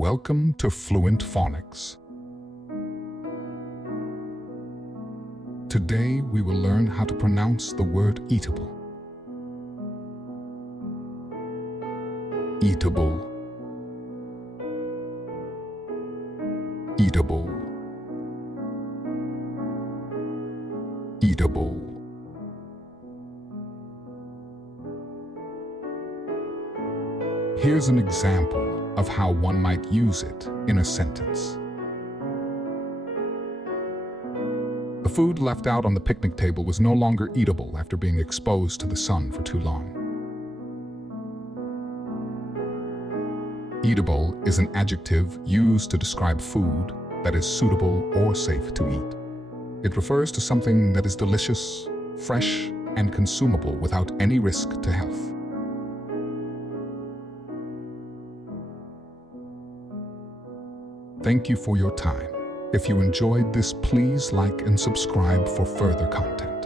Welcome to Fluent Phonics. Today we will learn how to pronounce the word eatable. Eatable. Eatable. Eatable. Here's an example of how one might use it in a sentence. The food left out on the picnic table was no longer eatable after being exposed to the sun for too long. Eatable is an adjective used to describe food that is suitable or safe to eat. It refers to something that is delicious, fresh, and consumable without any risk to health. Thank you for your time. If you enjoyed this, please like and subscribe for further content.